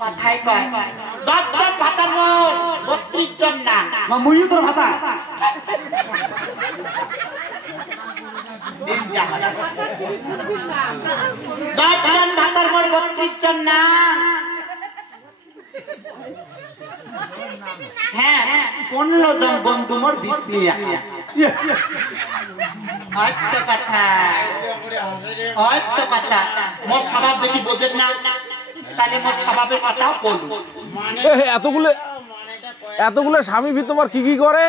কথাই কয় 10 জন ভাতার মোর 32 জন না মুই তোর ভাতা 10 জন ভাতার মোর 32 জন না হ্যাঁ 15 জন বন্ধু মোর বিসমিয়া হয়তো কথা মোর স্বভাব দেখি বোঝেন না তাহলে মোর স্বভাবের কথাও বলু এতগুলো স্বামী ভি তোমার কি করে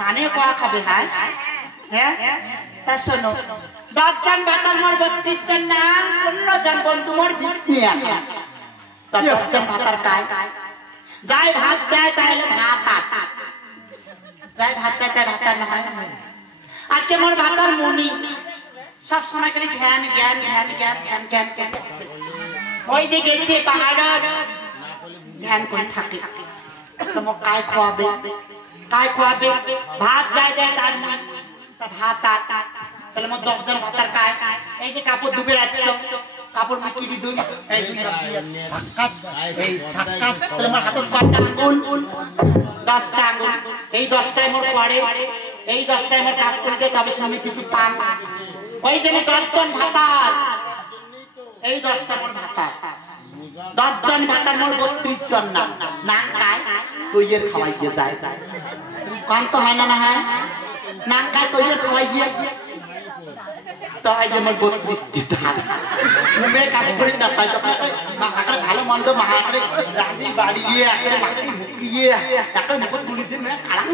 মানে কোয়া খাবে হ্যাঁ তা শোনো 10 জন ভাতার মোর 32 জন না 15 জন বন্ধু মোর বিসমিয়া তা 10 জন ভাতার কায় যাই ভাত দেয় তাহলে ভাত যাই ভাত দেয় তাই ভাতার না হয় আজকে মোর ভাতার মনি সব সময় খালি ধ্যান ওই যে গেছে পাহাড় ধ্যান করে থাকে তোমার কায় খোয়াবে ভাত যাই দেয় তার ভাত তাহলে মোর 10 জন ভাতার কায় এই যে কাপড় ডুবে রাখছ কাপড় মুখি দি দুই এই দুই ধাক্কাস তাহলে মোর হাতের কয়টা আঙ্গুল 10টা আঙ্গুল এই 10টায় মোর পড়ে এই 10টায় মোর কাজ করে দেয় তবে আমি কিছু পান ওই যে 10 জন ভাতার এই 10টা মোর ভাতার 10 জন ভাতার মোর 32 জন না কায় তৈয়ের খাওয়াইয়ে যায় কান তো হয় না হ্যাঁ না কায় তৈয়ের খাওয়াইয়ে তো এই যে মোর 32টি ধান মে কাজ করে না পাই তো মাখাটা ভালো মন্দ মাখাটা রাঁধি বাড়ি গিয়ে একেবারে মাটি মুকিয়ে একেবারে মুখ তুলি দিয়ে মে কারাং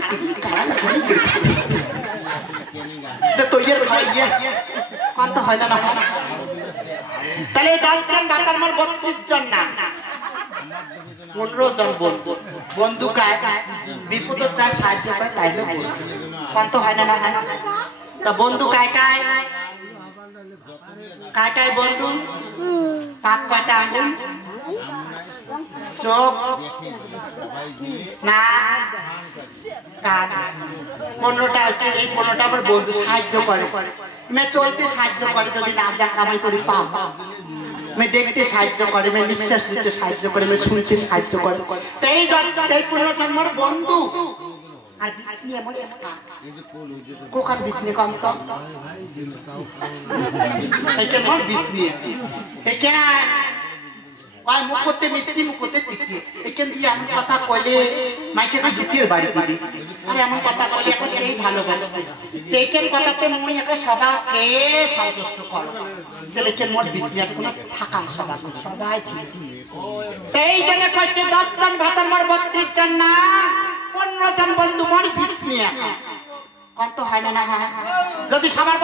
তৈয়ের খাওয়াইয়ে কান তো হয় না তাহলে 10 জন ভাতার মোর 32 জন না 15 জন বন্ধু কায় বিপদ যা সাহায্য করে তাই না কান তো হয় না তা বন্ধু কায় বন্ধু পাক কয়টা আঙ্গুল চোখ না কান 15টা আছে এই 15টা আমার বন্ধু সাহায্য করে मैं चलते সাহায্য করে যদি না যা কামাই করি পাও मैं देखते সাহায্য করে मैं নিঃশ্বাস নিতে সাহায্য করে मैं শুনতে সাহায্য করে তাই 15 জন মোর বন্ধু আর বিসনি এমন একটা কোকার বিসনি কন্ত এটা মোর বিসনি এটা ওই মুখতে মিষ্টি মুখতে তিতি এখান দিয়ে আমি কথা কইলে মাইসেকে জুতির বাড়ি দিবি আর এমন কথা কইলে এখন সেই ভালোবাসবে এইখান কথাতে মুই একটা সবাইকে সন্তুষ্ট করো তাহলে কেন মোর বিসনিয়ার কোনো থাকা সবাই ছিল এই জন্য কইছে 10 জন ভাতার মোর 32 জন না 15 জন বন্ধু মোর বিসনিয়া কত হয় না যদি সবার